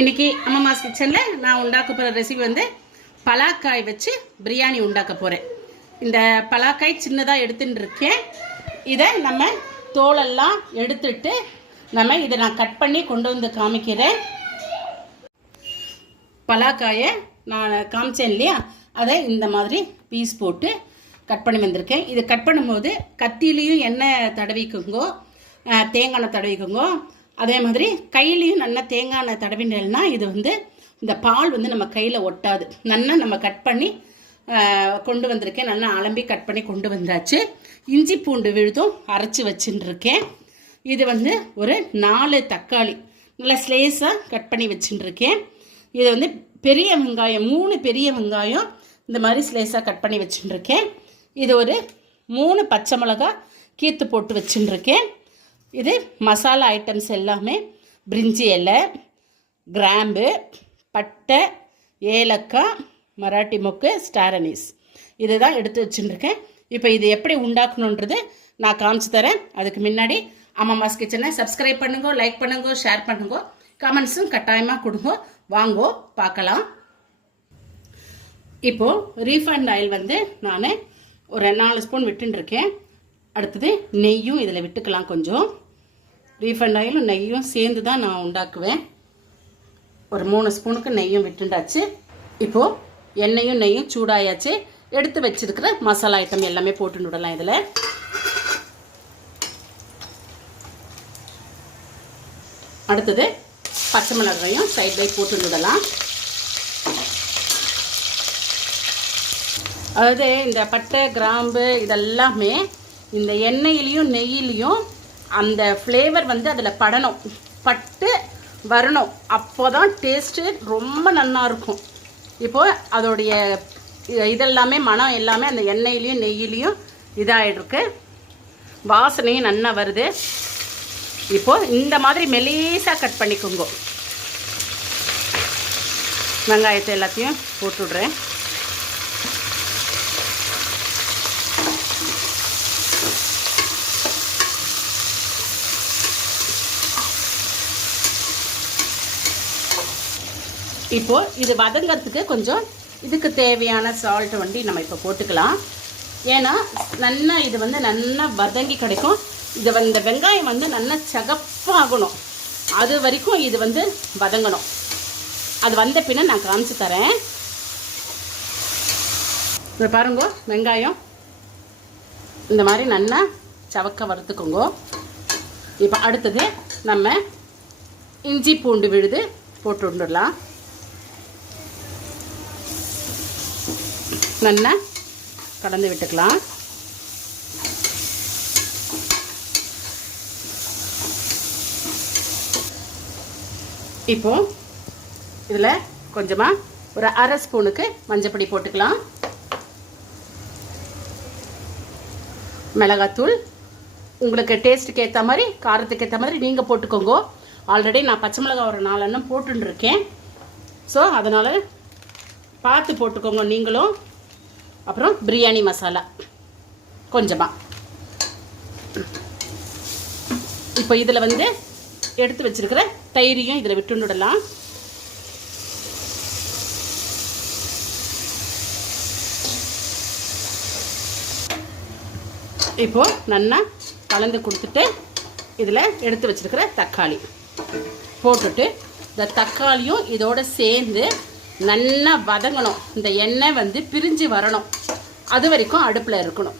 இன்றைக்கி அம்மாஸ் கிச்சனில் நான் உண்டாக்க போகிற ரெசிபி வந்து பலாக்காய் வச்சு பிரியாணி உண்டாக்க போகிறேன் இந்த பலாக்காய் சின்னதாக எடுத்துன்னு இருக்கேன். இதை நம்ம தோலெல்லாம் எடுத்துட்டு நம்ம இதை நான் கட் பண்ணி கொண்டு வந்து காமிக்கிறேன். பலாக்காயை நான் காமிச்சேன் இல்லையா? அதை இந்த மாதிரி பீஸ் போட்டு கட் பண்ணி வந்திருக்கேன். இது கட் பண்ணும்போது கத்திலையும் எண்ணெய் தடவிக்குங்கோ தேங்காய் எண்ணெய் தடவிக்குங்கோ அதே மாதிரி கையிலையும் நல்லா தேங்காய் எண்ணெய் தடவினா இது வந்து இந்த பால் வந்து நம்ம கையில் ஒட்டாது. நல்லா நம்ம கட் பண்ணி கொண்டு வந்திருக்கேன். நல்லா அலம்பி கட் பண்ணி கொண்டு வந்தாச்சு. இஞ்சி பூண்டு விழுதும் அரைச்சி வச்சுட்டுருக்கேன் இது வந்து ஒரு நாலு தக்காளி நல்லா ஸ்லேஸாக கட் பண்ணி வச்சுட்டுருக்கேன் இது வந்து பெரிய வெங்காயம் மூணு பெரிய வெங்காயம் இந்த மாதிரி ஸ்லேஸாக கட் பண்ணி வச்சுட்டுருக்கேன் இது ஒரு மூணு பச்சை மிளகா கீத்து போட்டு வச்சுட்டுருக்கேன் இது மசாலா ஐட்டம்ஸ் எல்லாமே பிரிஞ்சி இலை கிராம்பு பட்டை ஏலக்காய் மராட்டி மொக்கு ஸ்டாரனிஸ் இதை தான் எடுத்து வச்சுருக்கேன். இப்போ இது எப்படி உண்டாக்கணுன்றது நான் காமிச்சு தரேன். அதுக்கு முன்னாடி அம்மாஸ் கிச்சனை சப்ஸ்கிரைப் பண்ணுங்க லைக் பண்ணுங்க ஷேர் பண்ணுங்க. கமெண்ட்ஸும் கட்டாயமாக கொடுங்க. வாங்கோ பார்க்கலாம். இப்போது ரீஃபண்ட் ஆயில் வந்து நான் ஒரு நாலு ஸ்பூன் விட்டுருக்கேன் அடுத்தது நெய்யும் இதில் விட்டுக்கலாம் கொஞ்சம். ரீஃபண்ட் ஆயிலும் நெய்யும் சேர்ந்து தான் நான் உண்டாக்குவேன். ஒரு மூணு ஸ்பூனுக்கு நெய்யும் விட்டுண்டாச்சு. இப்போது எண்ணெயும் நெய்யும் சூடாயாச்சு. எடுத்து வச்சிருக்கிற மசாலா ஐட்டம் எல்லாமே போட்டு விடலாம் இதில். அடுத்தது பச்சை மிளகாயும் சைட் பை போட்டு விடலாம் அதாவது இந்த பட்டை கிராம்பு இதெல்லாமே இந்த எண்ணெயிலையும் நெய்யிலையும் அந்த ஃப்ளேவர் வந்து அதில் படணும். பட்டு வரணும். அப்போ தான் டேஸ்ட்டு ரொம்ப நல்லா இருக்கும். இப்போது அதோடைய இதெல்லாமே மனம் எல்லாமே அந்த எண்ணெயிலையும் நெய்யிலையும் இதாகிட்ருக்கு வாசனையும் நல்லா வருது. இப்போது இந்த மாதிரி மெலீஸாக கட் பண்ணிக்கோங்க. வெங்காயத்தை எல்லாத்தையும் போட்டு இப்போது இப்போ இது வதங்கிறதுக்கு கொஞ்சம் இதுக்கு தேவையான சால்ட் வண்டி நம்ம இப்போ போட்டுக்கலாம். ஏன்னா நல்லா இது வந்து நல்லா வதங்கி கிடைக்கும். இது இந்த வெங்காயம் வந்து நல்லா சகப்பாகணும். அது வரைக்கும் இது வந்து வதங்கணும். அது வந்த பின்ன நான் காமிச்சு தரேன். இது பாருங்க வெங்காயம். இந்த மாதிரி நல்லா சவக்க வறுத்துக்கோங்க. இப்போ அடுத்தது நம்ம இஞ்சி பூண்டு விழுது போட்டு விட்டுடலாம் நல்லா கலந்து விட்டுக்கலாம். இப்போ இதில் கொஞ்சமாக ஒரு அரை ஸ்பூனுக்கு மஞ்சப்பொடி போட்டுக்கலாம். மிளகாத்தூள் உங்களுக்கு டேஸ்ட்டுக்கு ஏற்ற மாதிரி காரத்துக்கு ஏற்ற மாதிரி நீங்கள் போட்டுக்கோங்க. ஆல்ரெடி நான் பச்சை மிளகா ஒரு நாலெண்ணம் போட்டுன்னு இருக்கேன். ஸோ அதனால் பார்த்து போட்டுக்கோங்க நீங்களும். அப்புறம் பிரியாணி மசாலா. கொஞ்சமாக இப்போ இதில் வந்து எடுத்து வச்சிருக்கிற தயிரையும் இதில் விட்டுடலாம் இப்போது நல்லா கலந்து கொடுத்துட்டு இதில் எடுத்து வச்சிருக்கிற தக்காளி. போட்டுட்டு இந்த தக்காளியும் இதோடு சேர்ந்து நல்லா வதங்கணும். இந்த எண்ணெய் வந்து பிரிஞ்சு வரணும். அது வரைக்கும் அடுப்பில் இருக்கணும்.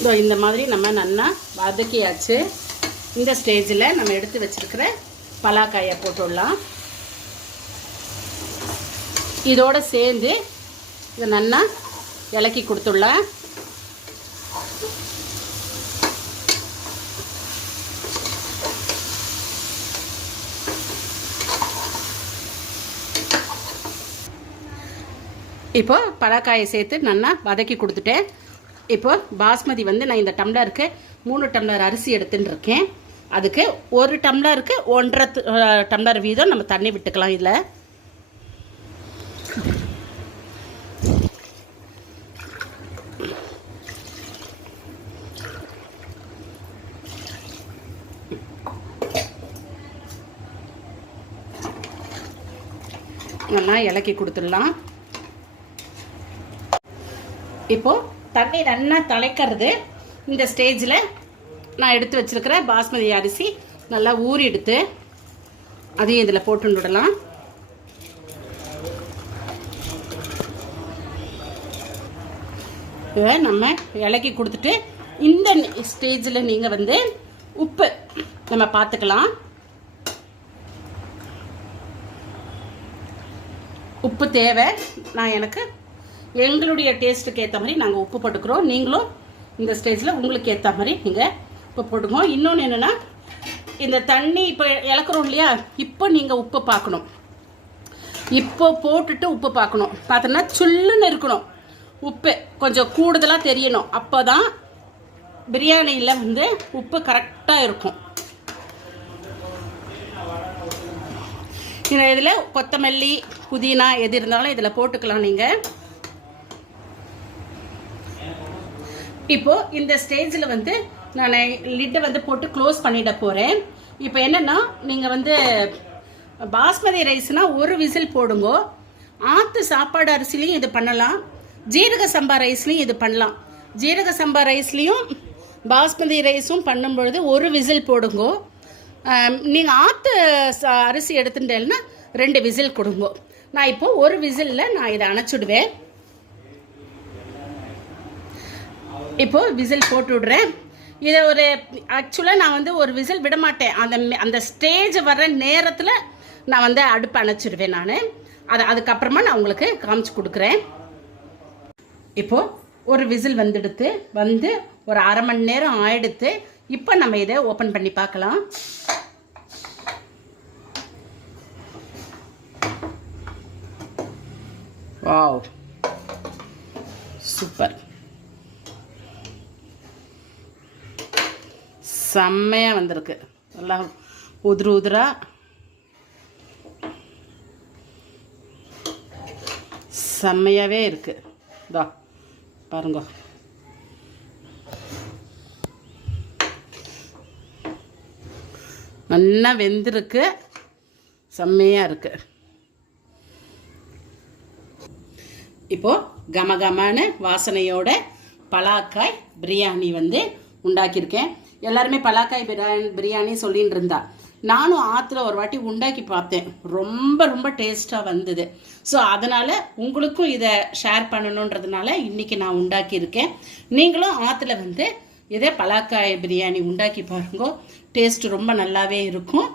இதோ இந்த மாதிரி நம்ம நல்லா வதக்கியாச்சு. இந்த ஸ்டேஜில் நம்ம எடுத்து வச்சிருக்கிற பலாக்காயை போட்டுடலாம். இதோடு சேர்ந்து இதை நல்லா இலக்கி கொடுத்துடலாம். இப்போது பலக்காயை சேர்த்து நல்லா வதக்கி கொடுத்துட்டேன். இப்போது பாஸ்மதி வந்து நான் இந்த டம்ளருக்கு மூணு டம்ளர் அரிசி எடுத்துன்னு இருக்கேன் அதுக்கு ஒரு டம்ளருக்கு ஒன்றரை டம்ளர் வீதம் நம்ம தண்ணி விட்டுக்கலாம் இதில். நல்லா இலக்கி கொடுத்துடலாம். இப்போது தண்ணி நல்லா தலைக்கிறது இந்த ஸ்டேஜில் நான் எடுத்து வச்சுருக்கிற பாஸ்மதி அரிசி நல்லா ஊறி எடுத்து அதையும் இதில் போட்டு விடலாம். இதை நம்ம இலக்கி கொடுத்துட்டு இந்த ஸ்டேஜில் நீங்கள் வந்து உப்பு நம்ம பார்த்துக்கலாம் உப்பு தேவை. நான் எனக்கு எங்களுடைய டேஸ்ட்டுக்கு ஏற்ற மாதிரி நாங்கள் உப்பு போட்டுக்கிறோம். நீங்களும் இந்த ஸ்டேஜில் உங்களுக்கு ஏற்ற மாதிரி நீங்கள் உப்பு போட்டுக்கோ இன்னொன்று என்னென்னா இந்த தண்ணி இப்போ இழக்கிறோம் இல்லையா? இப்போ நீங்கள் உப்பு பார்க்கணும். இப்போ போட்டுட்டு உப்பு பார்க்கணும். பார்த்தோன்னா சுல்லுன்னு இருக்கணும். உப்பு கொஞ்சம் கூடுதலாக தெரியணும். அப்போ தான் பிரியாணியில் வந்து உப்பு கரெக்டாக இருக்கும். இந்த இதில் கொத்தமல்லி புதினா எது இருந்தாலும் இதில் போட்டுக்கலாம் நீங்கள் இப்போ இந்த ஸ்டேஜில் வந்து நான் லிட்டை வந்து போட்டு க்ளோஸ் பண்ணிட போகிறேன் இப்போ என்னென்னா நீங்கள் வந்து பாஸ்மதி ரைஸ்னால் ஒரு விசில் போடுங்க. ஆற்று சாப்பாடு அரிசிலையும் இது பண்ணலாம். ஜீரக சம்பா ரைஸ்லையும் இது பண்ணலாம். ஜீரக சம்பா ரைஸ்லையும் பாஸ்மதி ரைஸும் பண்ணும்பொழுது ஒரு விசில் போடுங்க. நீங்கள் ஆற்று அரிசி எடுத்துட்டேன்னா ரெண்டு விசில் கொடுங்க. நான் இப்போது ஒரு விசிலில் நான் இதை அணைச்சிடுவேன். இப்போது விசில் போட்டு விடுறேன். இதை ஒரு ஆக்சுவலாக நான் வந்து ஒரு விசில் விட மாட்டேன் அந்த அந்த ஸ்டேஜ் வர்ற நேரத்தில் நான் வந்து அடுப்பு அணைச்சிடுவேன் நான். அது அதுக்கப்புறமா நான் உங்களுக்கு காமிச்சு கொடுக்குறேன். இப்போது ஒரு விசில் வந்துடுத்து வந்து ஒரு அரை மணி நேரம் ஆயிடுத்து இப்போ நம்ம இதை ஓப்பன் பண்ணி பார்க்கலாம். வாவ். சூப்பர். செம்மையாக வந்திருக்கு. நல்லா உதிரு உதிரா செம்மையாகவே இருக்கு. இதா பாருங்க. நல்லா வெந்திருக்கு. செம்மையாக இருக்கு. இப்போ கமகமான வாசனையோட பலாக்காய் பிரியாணி வந்து உண்டாக்கியிருக்கேன். எல்லாருமே பலாக்காய் பிரியாணி பிரியாணி சொல்லின்னு இருந்தா நானும் ஆற்றுல ஒரு வாட்டி உண்டாக்கி பார்த்தேன். ரொம்ப ரொம்ப டேஸ்ட்டாக வந்தது. ஸோ அதனால் உங்களுக்கும் இதை ஷேர் பண்ணணுன்றதுனால இன்றைக்கி நான் உண்டாக்கியிருக்கேன். நீங்களும் ஆற்றுல வந்து இதே பலாக்காய் பிரியாணி உண்டாக்கி பாருங்க. டேஸ்ட் ரொம்ப நல்லாவே இருக்கும்.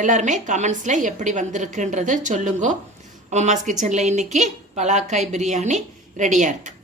எல்லாருமே கமெண்ட்ஸில் எப்படி வந்திருக்குன்றதை சொல்லுங்க. அம்மாஸ் கிச்சனில் இன்றைக்கி பலாக்காய் பிரியாணி ரெடியாக இருக்குது